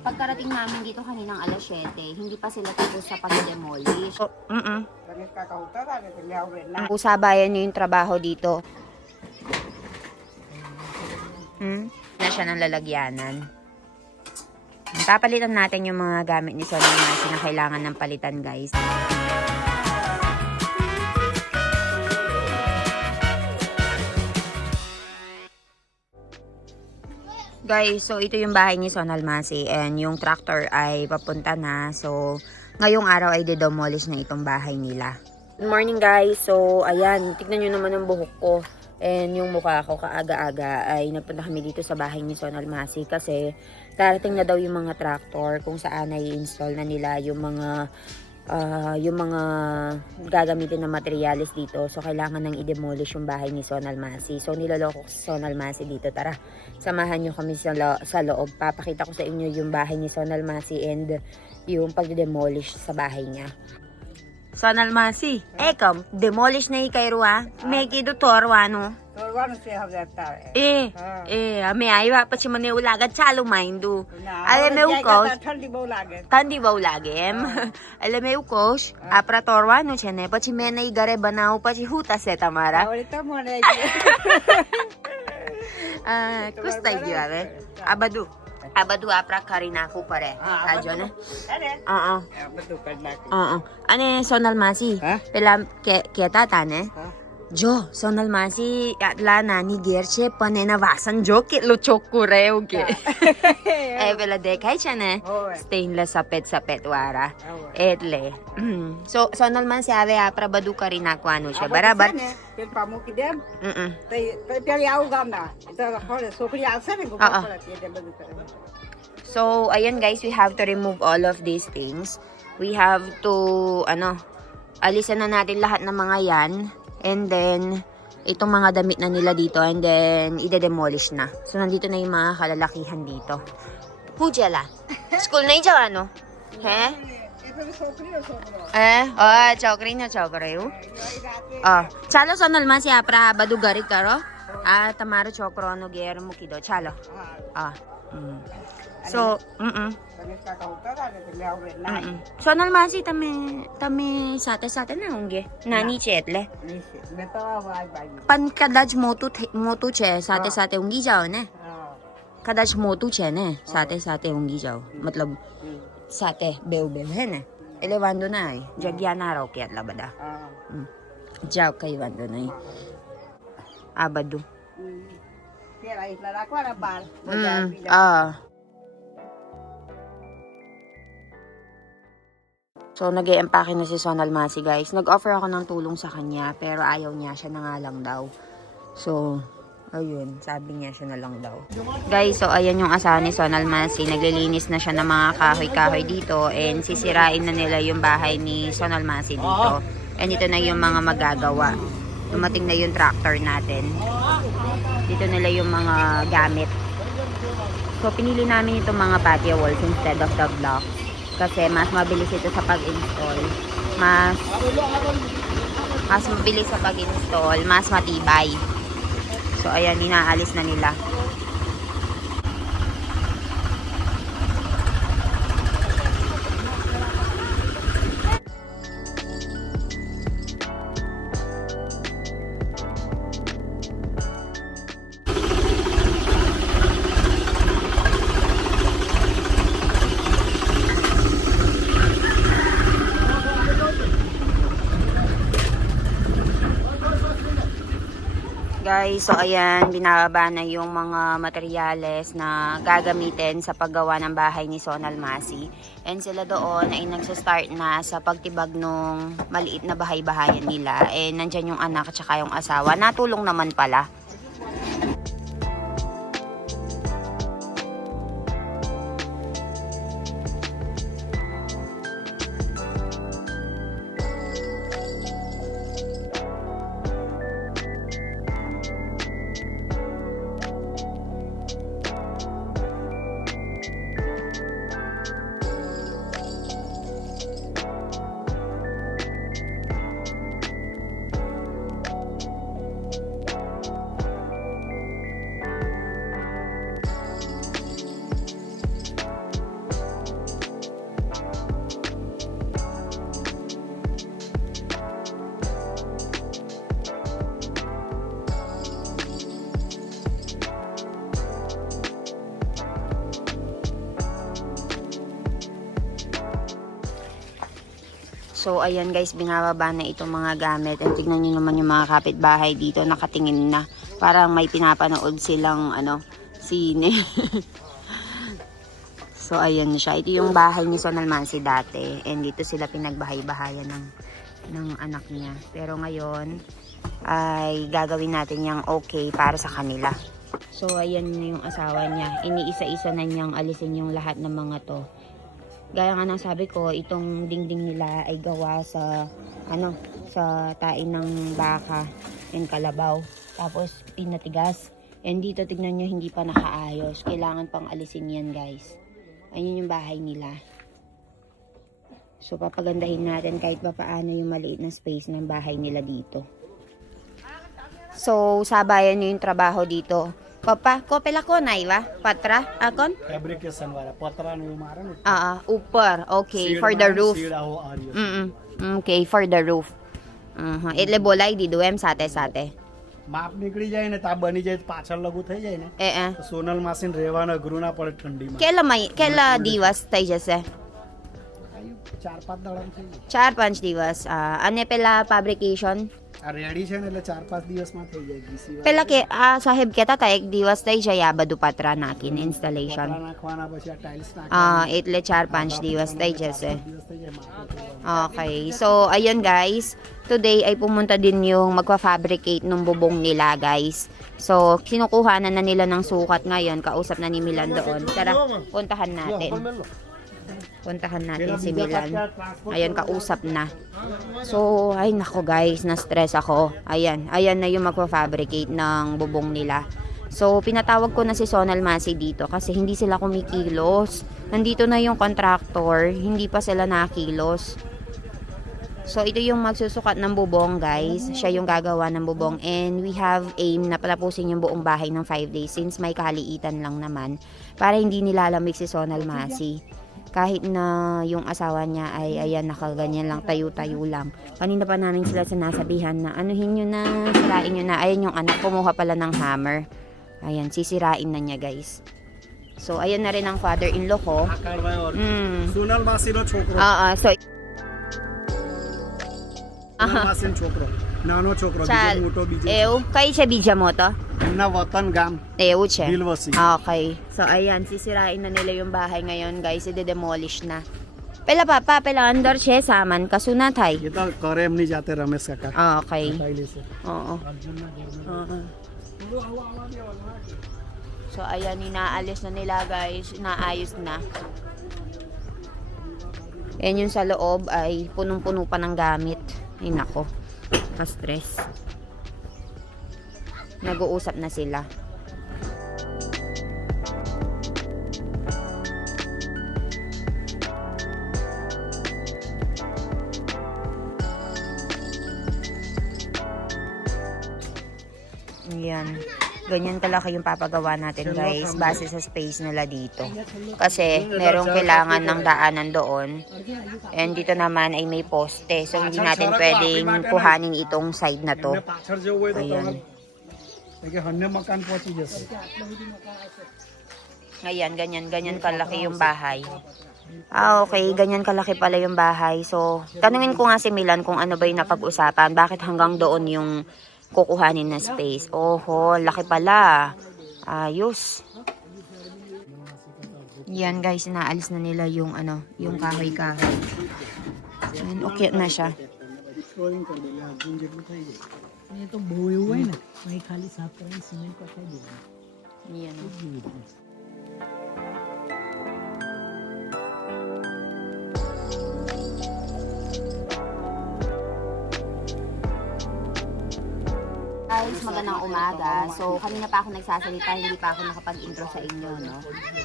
Pagkarating namin dito kaninang alas 7, hindi pa sila tapos sa pag-demolish. Usabayan niyo yung trabaho dito. Na siya ng lalagyanan. Papalitan natin yung mga gamit ni Sonny Marcy na kailangan ng palitan, guys. Guys, so ito yung bahay ni Sonal Masi and yung tractor ay papunta na. So, ngayong araw ay de-demolish na itong bahay nila. Good morning, guys. So, ayan, tignan nyo naman ang buhok ko. And yung mukha ko kaaga-aga ay nagpunta kami dito sa bahay ni Sonal Masi kasi darating na daw yung mga tractor kung saan ay install na nila yung mga gagamitin na materyales dito. So, kailangan nang i-demolish yung bahay ni Sonal Masi. So, niloloko ko si Sonal Masi dito. Tara, samahan nyo kami sa loob. Papakita ko sa inyo yung bahay ni Sonal Masi and yung pag-demolish sa bahay niya. Sonal Masi, ekam, demolish na ikay ruwa. May kido torwano. Torwano siya hagata. May aywa pa siya mani ulagat chalo maindu. Alam mo ukos. Tandi ba ulagem? Alam mo ukos. Apra torwano siya ne. Pachi mena igare banao pachi huta se tamara. Ahorita mo na Kusta igiave? Abadu apra karina ko pare. Radyo na. Ane Sonal Masi. Pelam kaya tatane. Jo, Sonal Masi atla nani gerche panena vasan jo ke lo chokure uke. Vela dekhay chane. Stainless sapet wara. Etle. So Sonal Masi ave apra badu karina ko ano siya. Barabar. Pel pamukidem. Pel yaw gamna. Ito hole sokri asa ne So, ayan guys, we have to remove all of these things. We have to, alisan na natin lahat ng mga yan. And then, itong mga damit na nila dito. And then, ide-demolish na. So, nandito na yung mga kalalakihan dito. Pujala. School na yung ano? He? Chokri na chokri. Chalo Sonal Masi apra badugari karo. Tamaro chokro no gero mukido. Chalo. So, Sonal Masi tami sate na ungge. Nani chetle. Pan kadaj motu che sate unggi jao ne. Kadaj motu che ne sate unggi jao. Matlab sate bew है ना elevando na ay jagyana raw kaya labada. Jaw kay wando na ay abadu. So, nag-e-empake na si Sonal Masi, guys. Nag-offer ako ng tulong sa kanya, pero ayaw niya. Siya na nga lang daw. So, ayun. Sabi niya siya na lang daw. Guys, so, ayan yung asawa ni Sonal Masi. Naglilinis na siya ng mga kahoy-kahoy dito. And sisirain na nila yung bahay ni Sonal Masi dito. And ito na yung mga magagawa. Dumating na yung tractor natin. Dito nila yung mga gamit. So, pinili namin itong mga patio walls instead of the blocks. Kasi mas mabilis ito sa pag-install. Mas mabilis sa pag-install. Mas matibay. So, ayan, inaalis na nila. Guys, so ayan, binababa na yung mga materyales na gagamitin sa paggawa ng bahay ni Sonal Masi. And sila doon ay nagsa-start na sa pagtibag nung maliit na bahay-bahayan nila. And nandyan yung anak at saka yung asawa. Natulong naman pala. So, ayan guys, binababa na itong mga gamit. And tignan nyo naman yung mga kapitbahay dito, nakatingin na. Parang may pinapanood silang, sine. So, ayan siya. Ito yung bahay ni Son Almansi dati. And dito sila pinagbahay-bahayan ng anak niya. Pero ngayon, ay gagawin natin yung okay para sa kanila. So, ayan yung asawa niya. Iniisa-isa na niyang alisin yung lahat ng mga to. Gaya nga ng sabi ko, itong dingding nila ay gawa sa sa tain ng baka and kalabaw. Tapos pinatigas. And dito tignan nyo, hindi pa nakaayos. Kailangan pang alisin yan guys. Ayun yung bahay nila. So papagandahin natin kahit pa paano yung maliit na space ng bahay nila dito. So sabayan nyo yung trabaho dito. Papa, ko pela ko na iba? Patra? Akon? Fabrication वाला पतरा नहीं मारा ना Upar. Okay, for the roof. सीधा हो आ रही है Okay, for the roof. એટલે બોલાઈ દીધું એમ સાથે સાથે. माप निकली जाए ने ता बनी जाए तो पाछળ लगू થઈ જાય ને એ તો સોનલ માસીન રહેવાનો અઘરું ના પડે ઠંડીમાં કેટલા દિવસ થઈ જશે? 4-5 દાડા થઈ જાય 4-5 દિવસ. અને પેલા fabrication આ રેડી છે ને એટલે 4-5 દિવસમાં થઈ જાય ગીસી પેલા કે સાહેબ કહેતા હતા 1 દિવસ થઈ જાય આ બધું પતરા નાખીને ઇન્સ્ટોલેશન. નાખવાના પછી આ ટાઇલ્સ એટલે 4-5 દિવસ થઈ જશે. દિવસ થઈ જાય માપ Okay. So, ayun guys. Today ay pumunta din yung magpa-fabricate ng bubong nila guys. So, kinukuhanan na nila ng sukat ngayon. Kausap na ni Milan doon. Tara, puntahan natin. Puntahan natin si Milan. Ayun, kausap na. So, ay nako guys, na-stress ako. Ayan na yung magpa-fabricate ng bubong nila. So, pinatawag ko na si Son Almansi dito kasi hindi sila kumikilos. Nandito na yung contractor, hindi pa sila nakilos. So, ito yung magsusukat ng bubong guys. Siya yung gagawa ng bubong. And we have aim na patapusin yung buong bahay ng 5 days since may kaliitan lang naman. Para hindi nilalamig si Son Almansi. Kahit na yung asawa niya ay ayan nakaganyan lang, tayo-tayo lang. Kanina pa namin sila sinasabihan na anuhin nyo na, sirain nyo na. Ayan yung anak, kumuha pala ng hammer. Ayan, sisirain na niya guys. So, ayan na rin ang father-in-law ko. Sonal માસીનો છોકરો So, સોનલ માસીનો છોકરો નાનો છોકરો બીજો ચાલ. મોટો બીજો Ew, kay siya bija mo to? એમના વતન ગામ Ew, siya. દિલવસી Okay. So, ayan, sisirain na nila yung bahay ngayon, guys. I-demolish na. Pela papa, pela andar siya saman kasunat hay. એ તો કરે એમની જાતે રમેશ કાકા Okay. બતાવી લેશે Oo. So, ayan, inaalis na nila, guys. Inaayos na. Ayan yung sa loob ay punong-puno pa ng gamit. Ay, nako. Pa-stress. Nag-uusap na sila. Ayan. Ganyan kalaki yung papagawa natin guys base sa space nila dito. Kasi merong kailangan ng daanan doon. And dito naman ay may poste. So hindi natin pwedeng kuhanin itong side na to. એમને પાછળ જવું હોય તો Ayan. કે હન્ને મકાન પહોંચી જશે Ayan, ganyan kalaki yung bahay. Okay, ganyan kalaki pala yung bahay. So, tanungin ko nga si Milan kung ano ba yung napag-usapan. Bakit hanggang doon yung kukuhanin na space? Oho, laki pala. Ayos. Yan guys, inaalis na nila yung yung kahoy-kahoy. Ayan, okay na siya. Destroying કરી દે અર્જુન જેટલું થઈ જાય એ તો બહુ એવું હોય ને અહીં ખાલી સાફ કરીને સિમેન્ટ પકાવી દેવાનું Yan. Guys, magandang umaga. So, kanina pa ako nagsasalita, hindi pa ako nakapag-intro sa inyo, no?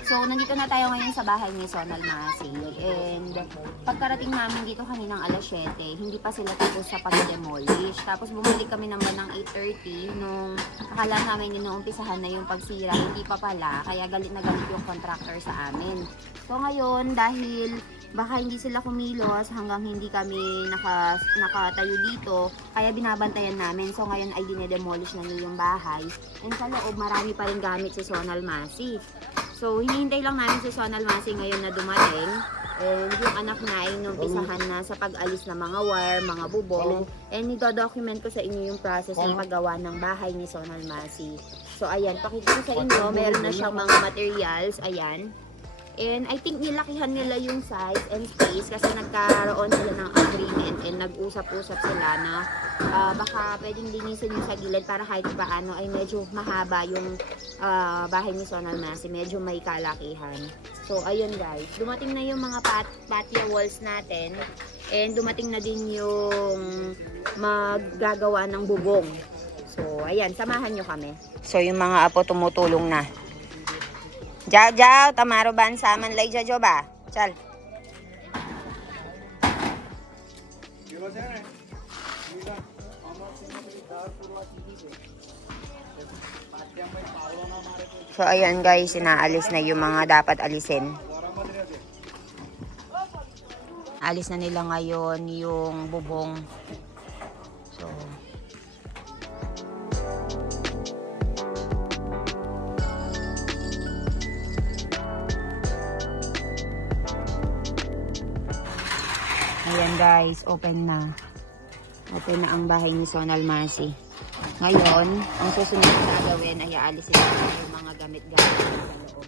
So, nandito na tayo ngayon sa bahay ni Son Almansi. And, pagkarating namin dito kaninang alas 7, hindi pa sila tapos sa pag-demolish. Tapos, bumalik kami naman ng 8:30 nung akala namin inuumpisahan na yung pagsira. Hindi pa pala, kaya galit na galit yung contractor sa amin. So, ngayon, dahil baka hindi sila kumilos hanggang hindi kami nakatayo dito, kaya binabantayan namin. So ngayon ay dinedemolish na nila yung bahay. And sa loob, marami pa rin gamit si Son Almansi. So hinihintay lang namin si Son Almansi ngayon na dumating And yung anak na ay numpisahan na sa pag-alis ng mga wire, mga bubong. And ito-document ko sa inyo yung process ng paggawa ng bahay ni Sonal Masi. So ayan, pakita ko sa inyo, meron na siyang mga materials, ayan. And I think nilakihan nila yung size and space kasi nagkaroon sila ng agreement and nag-usap-usap sila na baka pwedeng linisin yung sa gilid para kahit paano ay medyo mahaba yung bahay ni Sonal Masi, medyo may kalakihan. So ayun guys, dumating na yung mga patio walls natin and dumating na din yung maggagawa ng bubong. So ayan, samahan nyo kami. So yung mga apo tumutulong na. Jaw, tamaro ban saman lay jajo ba? Chal. So ayan guys, inaalis na yung mga dapat alisin. Alis na nila ngayon yung bubong. So ayan guys, open na. Open na ang bahay ni Sonal Masi. Ngayon, ang susunod na gagawin ay aalisin na yung mga gamit-gamit sa loob.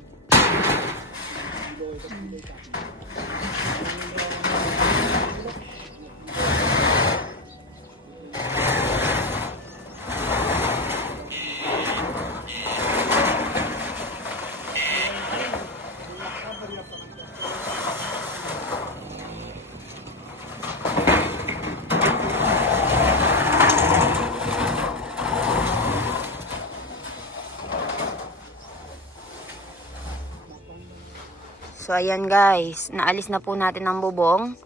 So, ayan guys. Naalis na po natin ang bubong.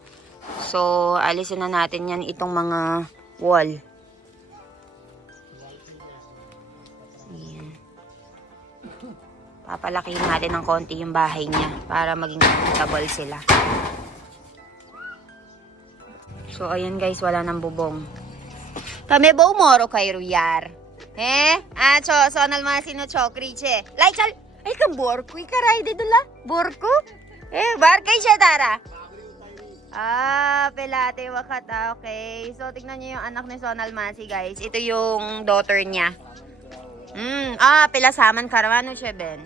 So, alisin na natin yan itong mga wall. Ayan. Papalakihin natin ng konti yung bahay niya para maging comfortable sila. So, ayan guys. Wala nang bubong. Kami ba umoro kay Ruyar? So, Sonal Masi no chokri che. Like, chal. Ay, kang borko. Ikaray de dula. Borko? Barkay siya, Tara. Pelate wakat. Okay. So, tignan niyo yung anak ni Sonal Masi, guys. Ito yung daughter niya. Pelasaman karamano siya, Ben.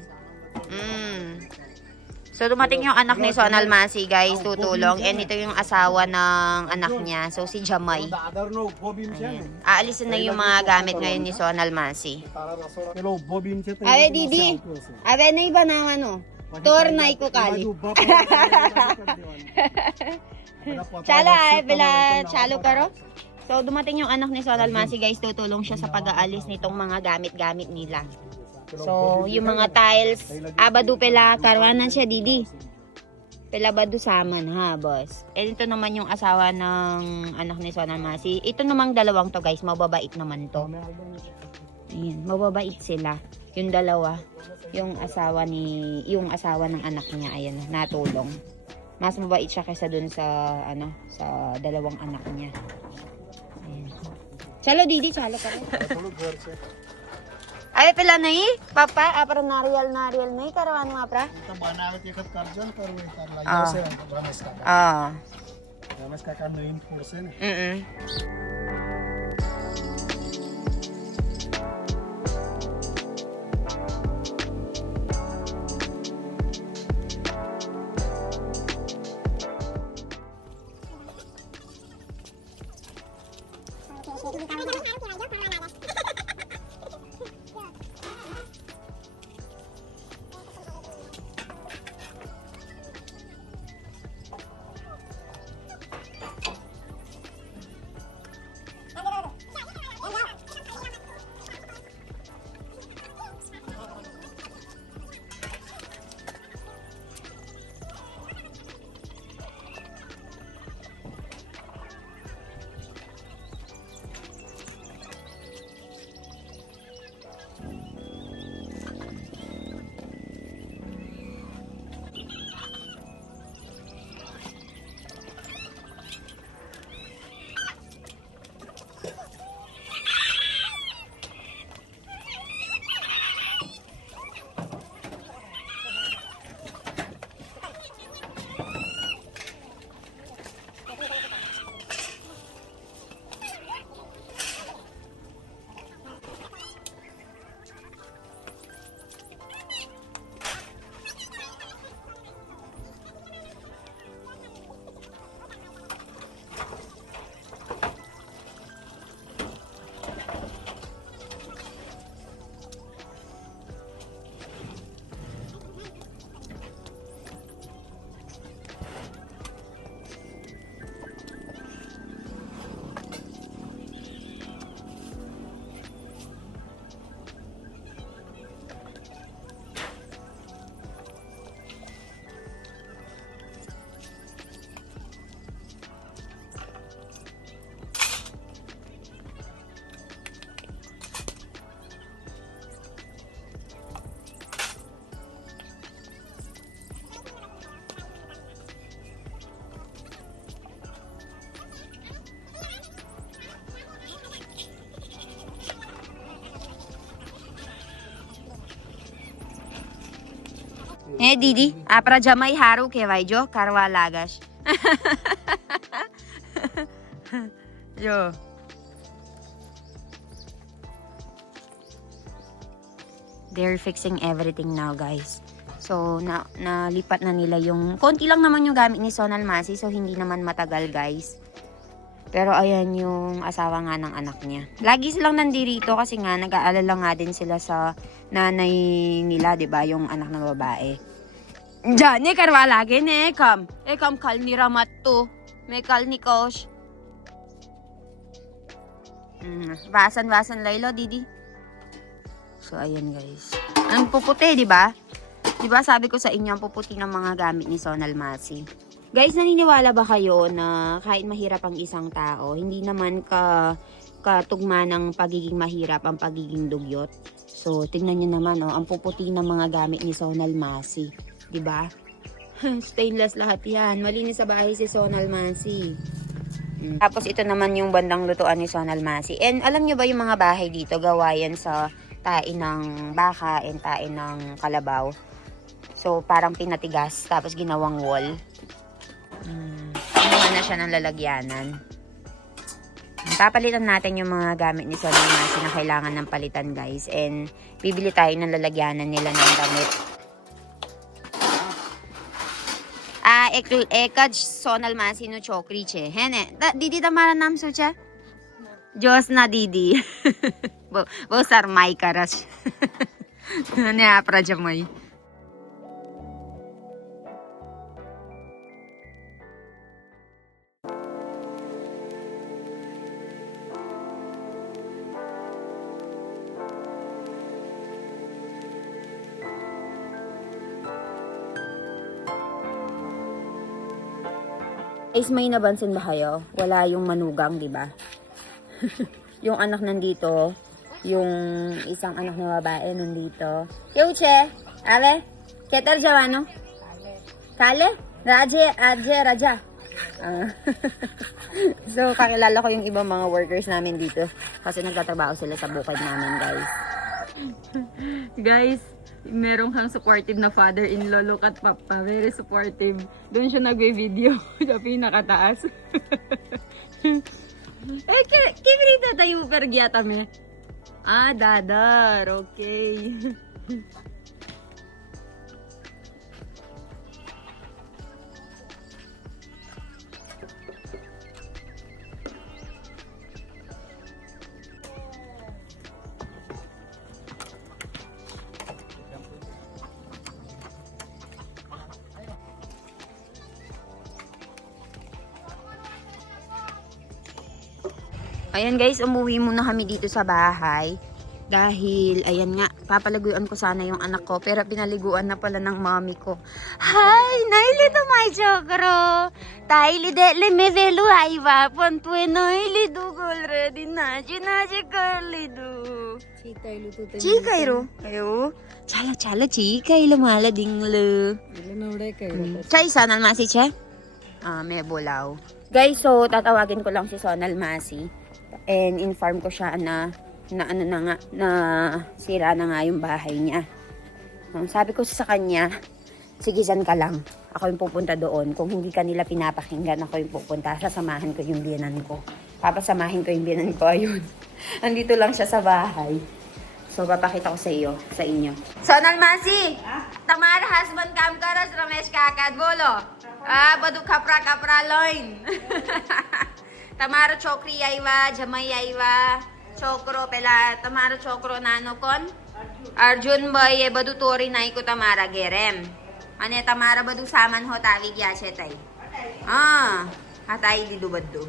So, dumating yung anak ni Sonal Masi, guys. Tutulong. And ito yung asawa ng anak niya. So, si Jamay. Ayan. Aalisin na yung mga gamit ngayon ni Sonal Masi. Awe, Didi. Awe, na iba na ano. Tornay ko kali. Chala, chalo karo. So, dumating yung anak ni Sonal Masi, guys. Tutulong siya sa pag-aalis nitong mga gamit-gamit nila. So, yung mga tiles, abado pela karwanan siya, Didi. Pela bado saman, ha, boss. And ito naman yung asawa ng anak ni Sonal Masi. Ito namang dalawang to, guys. Mababait naman to. Ayan, mababait sila. Yung dalawa, yung asawa ng anak niya, ayan, natulong. Mas mabait siya kaysa dun sa, sa dalawang anak niya. Ayan. Chalo, Didi, chalo ka rin. Ay, pala na papa, para nariyal na karawan mga pra? Ito ba na ako ikat karjan, karoon ikat lang. Ah. Mas kakano yung portion. હે દીદી આપણા જમાઈ હારું કહેવાય જો કરવા લાગશ જો they're fixing everything now guys. So nalipat na nila yung konti lang naman yung gamit ni Sonal Masi, so hindi naman matagal guys. Pero ayan yung asawa nga ng anak niya. Lagi silang nandirito kasi nga nag-aalala nga din sila sa nanay nila, 'di ba, yung anak na babae. Diyan, karwa lagi ne, kam kal ni Ramat to. May kal ni Kosh. Vasan Laylo, Didi. So ayan guys. Ang puputi, 'di ba? 'Di ba sabi ko sa inyo ang puputi ng mga gamit ni Sonal Masi. Guys, naniniwala ba kayo na kahit mahirap ang isang tao, hindi naman katugma ng pagiging mahirap ang pagiging dugyot? So, tingnan niyo naman, oh, ang puputi ng mga gamit ni Sonal Masi. Diba? Stainless lahat yan. Malinis sa bahay si Sonal Masi. Tapos, ito naman yung bandang lutuan ni Sonal Masi. And alam niyo ba yung mga bahay dito, gawa yan sa tain ng baka and tain ng kalabaw. So, parang pinatigas, tapos ginawang wall. Kumuha na siya ng lalagyanan. Papalitan natin yung mga gamit ni Sonal Masi na kailangan ng palitan guys. And bibili tayo ng lalagyanan nila ng damit. Ekad Sonal Masi no chokri che. Hene, didi tamara nam sucha? Diyos na didi. Bo sarmay karas. Ne apra jamay. Guys, may nabansin ba kayo? Wala yung manugang, di ba? Yung anak nandito, yung isang anak na babae nandito. Yuche, ale, ketar jawano? Kale? Raja. So, kakilala ko yung ibang mga workers namin dito. Kasi nagtatrabaho sila sa bukid namin, guys. Guys, merong kang supportive na father-in-law. Look at Papa. Very supportive. Doon siya nagbe-video. Sa pinakataas. Kibrita tayo pergyata me. Dadar. Okay. Ayan guys, umuwi muna kami dito sa bahay. Dahil, ayan nga, papaliguan ko sana yung anak ko. Pero pinaliguan na pala ng mami ko. Hi! Naili to my chokro! Taili de le me velu aiva. Pontue naili du gol ready na. Chinachi curly du. Chikairu. Ayo. Chala chikailu mala dinglu. Chay Sonal Masi che? May bulaw. Guys, so tatawagin ko lang si Sonal Masi. And inform ko siya na sira na nga yung bahay niya. Sabi ko sa kanya, sige dyan ka lang. Ako yung pupunta doon. Kung hindi ka nila pinapakinggan, ako yung pupunta. Sasamahan ko yung biyanan ko. Papasamahin ko yung biyanan ko. Ayun. Andito lang siya sa bahay. So, papakita ko sa inyo. Sonal Masi! Tamara husband kam karas Ramesh kakad bolo. Badu kapra loin. Tamara chokri aiva, jamai aiva, chokro pela, tamara chokro nano kon. Arjun boy badu tori nai ko tamara gerem. Ane tamara badu saman ho tawig ya chetay. Hatay di dubaddo.